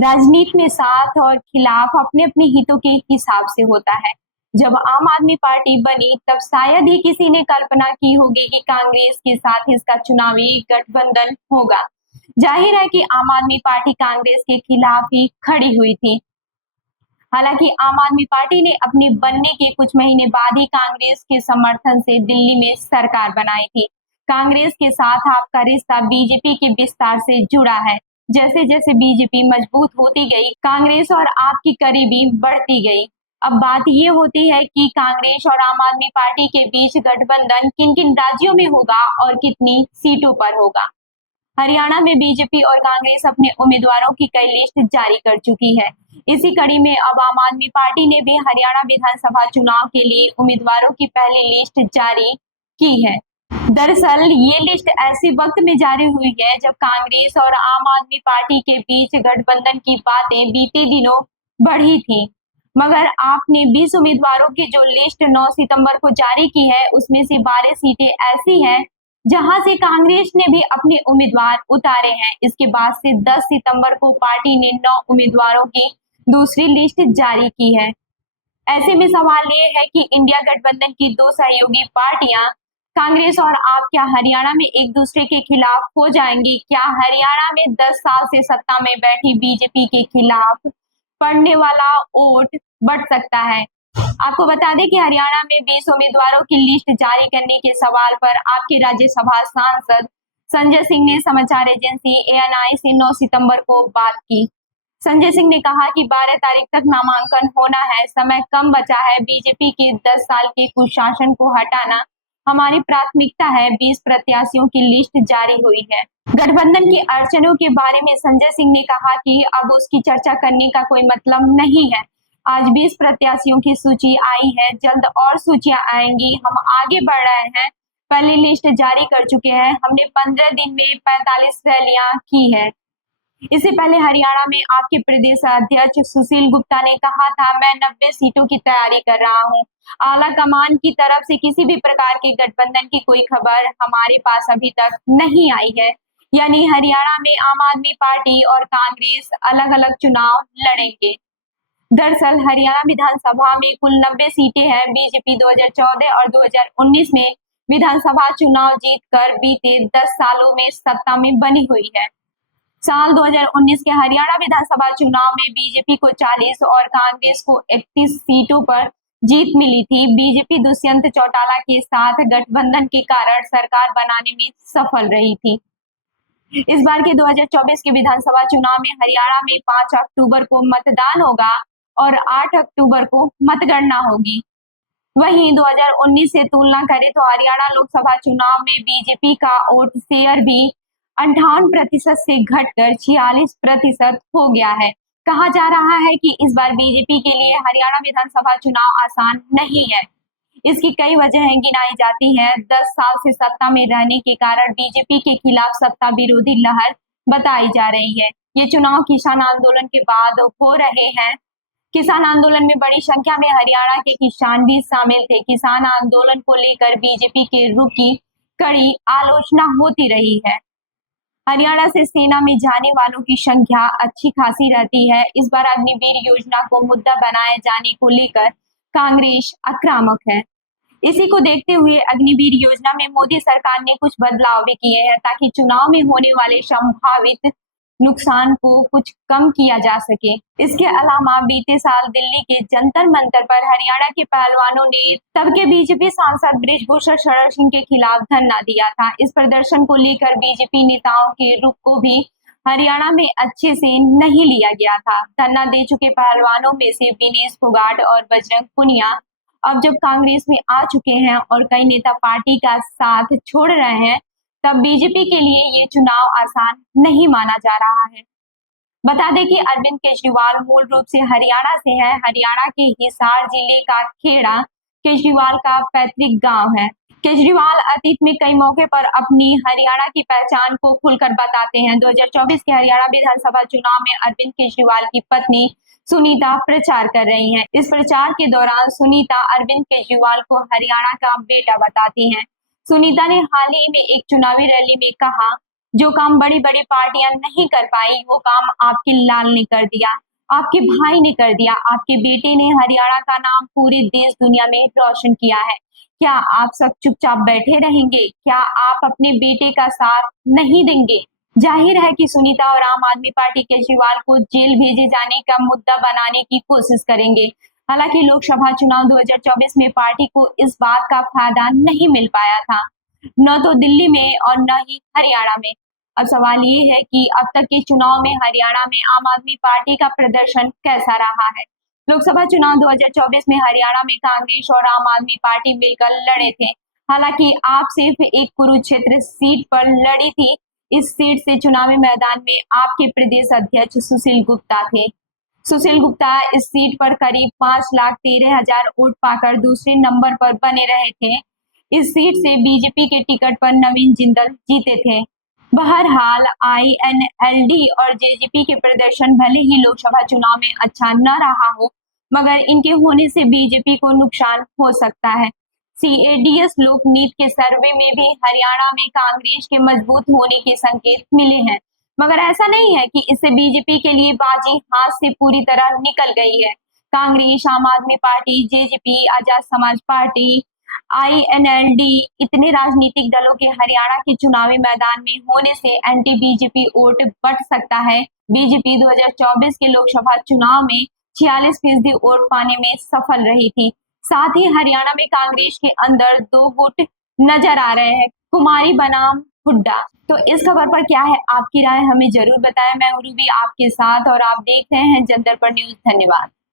राजनीति में साथ और खिलाफ अपने अपने हितों के हिसाब से होता है। जब आम आदमी पार्टी बनी तब शायद ही किसी ने कल्पना की होगी कि कांग्रेस के साथ इसका चुनावी गठबंधन होगा। जाहिर है कि आम आदमी पार्टी कांग्रेस के खिलाफ ही खड़ी हुई थी। हालांकि आम आदमी पार्टी ने अपने बनने के कुछ महीने बाद ही कांग्रेस के समर्थन से दिल्ली में सरकार बनाई थी। कांग्रेस के साथ आपका रिश्ता बीजेपी के विस्तार से जुड़ा है। जैसे जैसे बीजेपी मजबूत होती गई, कांग्रेस और आपकी करीबी बढ़ती गई। अब बात ये होती है कि कांग्रेस और आम आदमी पार्टी के बीच गठबंधन किन किन राज्यों में होगा और कितनी सीटों पर होगा। हरियाणा में बीजेपी और कांग्रेस अपने उम्मीदवारों की कई लिस्ट जारी कर चुकी है। इसी कड़ी में अब आम आदमी पार्टी ने भी हरियाणा विधानसभा चुनाव के लिए उम्मीदवारों की पहली लिस्ट जारी की है। दरअसल ये लिस्ट ऐसे वक्त में जारी हुई है जब कांग्रेस और आम आदमी पार्टी के बीच गठबंधन की बातें बीते दिनों बढ़ी थी। मगर आपने 20 उम्मीदवारों की जो लिस्ट 9 सितंबर को जारी की है, उसमें से 12 सीटें ऐसी हैं जहां से कांग्रेस ने भी अपने उम्मीदवार उतारे हैं। इसके बाद से 10 सितंबर को पार्टी ने 9 उम्मीदवारों की दूसरी लिस्ट जारी की है। ऐसे में सवाल ये है कि इंडिया गठबंधन की दो सहयोगी पार्टियां कांग्रेस और आप क्या हरियाणा में एक दूसरे के खिलाफ हो जाएंगी? क्या हरियाणा में 10 साल से सत्ता में बैठी बीजेपी के खिलाफ पड़ने वाला वोट बढ़ सकता है? आपको बता दें कि हरियाणा में 20 उम्मीदवारों की लिस्ट जारी करने के सवाल पर आपके राज्यसभा सांसद संजय सिंह ने समाचार एजेंसी एएनआई से 9 सितंबर को बात की। संजय सिंह ने कहा कि 12 तारीख तक नामांकन होना है, समय कम बचा है। बीजेपी के 10 साल के कुशासन को हटाना हमारी प्राथमिकता है। 20 प्रत्याशियों की लिस्ट जारी हुई है। गठबंधन की अड़चनों के बारे में संजय सिंह ने कहा कि अब उसकी चर्चा करने का कोई मतलब नहीं है। आज 20 प्रत्याशियों की सूची आई है, जल्द और सूचियां आएंगी। हम आगे बढ़ रहे हैं, पहली लिस्ट जारी कर चुके हैं। हमने 15 दिन में 45 रैलियां की है। इससे पहले हरियाणा में आपके प्रदेश अध्यक्ष सुशील गुप्ता ने कहा था, मैं 90 सीटों की तैयारी कर रहा हूं। आला कमान की तरफ से किसी भी प्रकार के गठबंधन की कोई खबर हमारे पास अभी तक नहीं आई है। यानी हरियाणा में आम आदमी पार्टी और कांग्रेस अलग अलग चुनाव लड़ेंगे। दरअसल हरियाणा विधानसभा में कुल 90 सीटें हैं। बीजेपी 2014 और 2019 में विधानसभा चुनाव जीतकर बीते 10 सालों में सत्ता में बनी हुई है। साल 2019 के हरियाणा विधानसभा चुनाव में बीजेपी को 40 और कांग्रेस को 31 सीटों पर जीत मिली थी। बीजेपी दुष्यंत चौटाला के साथ गठबंधन के कारण सरकार बनाने में सफल रही थी। इस बार के 2024 के विधानसभा चुनाव में हरियाणा में 5 अक्टूबर को मतदान होगा और 8 अक्टूबर को मतगणना होगी। वहीं 2019 से तुलना करें तो हरियाणा लोकसभा चुनाव में बीजेपी का वोट शेयर भी 58% से घटकर 46% हो गया है। कहा जा रहा है कि इस बार बीजेपी के लिए हरियाणा विधानसभा चुनाव आसान नहीं है। इसकी कई वजहें गिनाई जाती हैं। 10 साल से सत्ता में रहने के कारण बीजेपी के खिलाफ सत्ता विरोधी लहर बताई जा रही है। ये चुनाव किसान आंदोलन के बाद हो रहे हैं। किसान आंदोलन में बड़ी संख्या में हरियाणा के किसान भी शामिल थे। किसान आंदोलन को लेकर बीजेपी के रुख की कड़ी आलोचना होती रही है। हरियाणा से सेना में जाने वालों की संख्या अच्छी खासी रहती है। इस बार अग्निवीर योजना को मुद्दा बनाए जाने को लेकर कांग्रेस आक्रामक है। इसी को देखते हुए अग्निवीर योजना में मोदी सरकार ने कुछ बदलाव भी किए हैं ताकि चुनाव में होने वाले संभावित नुकसान को कुछ कम किया जा सके। इसके अलावा बीते साल दिल्ली के जंतर मंतर पर हरियाणा के पहलवानों ने तब के बीजेपी सांसद बृजभूषण शरण सिंह के खिलाफ धरना दिया था। इस प्रदर्शन को लेकर बीजेपी नेताओं के रुख को भी हरियाणा में अच्छे से नहीं लिया गया था। धरना दे चुके पहलवानों में से विनेश फोगाट और बजरंग पुनिया अब जब कांग्रेस में आ चुके हैं और कई नेता पार्टी का साथ छोड़ रहे हैं, तब बीजेपी के लिए ये चुनाव आसान नहीं माना जा रहा है। बता दें कि अरविंद केजरीवाल मूल रूप से हरियाणा से है। हरियाणा के हिसार जिले का खेड़ा केजरीवाल का पैतृक गांव है। केजरीवाल अतीत में कई मौके पर अपनी हरियाणा की पहचान को खुलकर बताते हैं। 2024 के हरियाणा विधानसभा चुनाव में अरविंद केजरीवाल की पत्नी सुनीता प्रचार कर रही हैं। इस प्रचार के दौरान सुनीता अरविंद केजरीवाल को हरियाणा का बेटा बताती हैं। सुनीता ने हाल ही में एक चुनावी रैली में कहा, जो काम बड़ी बड़ी पार्टियां नहीं कर पाई वो काम आपके लाल ने कर दिया, आपके भाई ने कर दिया। आपके बेटे ने हरियाणा का नाम पूरे देश दुनिया में रोशन किया है। क्या आप सब चुपचाप बैठे रहेंगे? क्या आप अपने बेटे का साथ नहीं देंगे? जाहिर है कि सुनीता और आम आदमी पार्टी केजरीवाल को जेल भेजे जाने का मुद्दा बनाने की कोशिश करेंगे। हालांकि लोकसभा चुनाव 2024 में पार्टी को इस बात का फायदा नहीं मिल पाया था, न तो दिल्ली में और न ही हरियाणा में। अब सवाल ये है कि अब तक के चुनाव में हरियाणा में आम आदमी पार्टी का प्रदर्शन कैसा रहा है। लोकसभा चुनाव 2024 में हरियाणा में कांग्रेस और आम आदमी पार्टी मिलकर लड़े थे। हालांकि आप सिर्फ एक कुरुक्षेत्र सीट पर लड़ी थी। इस सीट से चुनावी मैदान में आपके प्रदेश अध्यक्ष सुशील गुप्ता थे। सुशील गुप्ता इस सीट पर करीब 5,13,000 वोट पाकर दूसरे नंबर पर बने रहे थे। इस सीट से बीजेपी के टिकट पर नवीन जिंदल जीते थे। बहरहाल आईएनएलडी और जेजेपी के प्रदर्शन भले ही लोकसभा चुनाव में अच्छा न रहा हो, मगर इनके होने से बीजेपी को नुकसान हो सकता है। सीएडीएस लोकनीति के सर्वे में भी हरियाणा में कांग्रेस के मजबूत होने के संकेत मिले हैं, मगर ऐसा नहीं है कि इससे बीजेपी के लिए बाजी हाथ से पूरी तरह निकल गई है। कांग्रेस, आम आदमी party, JJP, Azad Samaj party, INLD इतने राजनीतिक दलों के हरियाणा के चुनावी मैदान में होने से एंटी बीजेपी वोट बढ़ सकता है। बीजेपी 2024 के लोकसभा चुनाव में 46% वोट पाने में सफल रही थी। साथ ही हरियाणा में कांग्रेस के अंदर 2 गुट नजर आ रहे हैं, कुमारी बनाम हुड्डा। तो इस खबर पर क्या है आपकी राय, हमें जरूर बताएं। मैं रूबी आपके साथ और आप देख रहे हैं जनदर्पण न्यूज। धन्यवाद।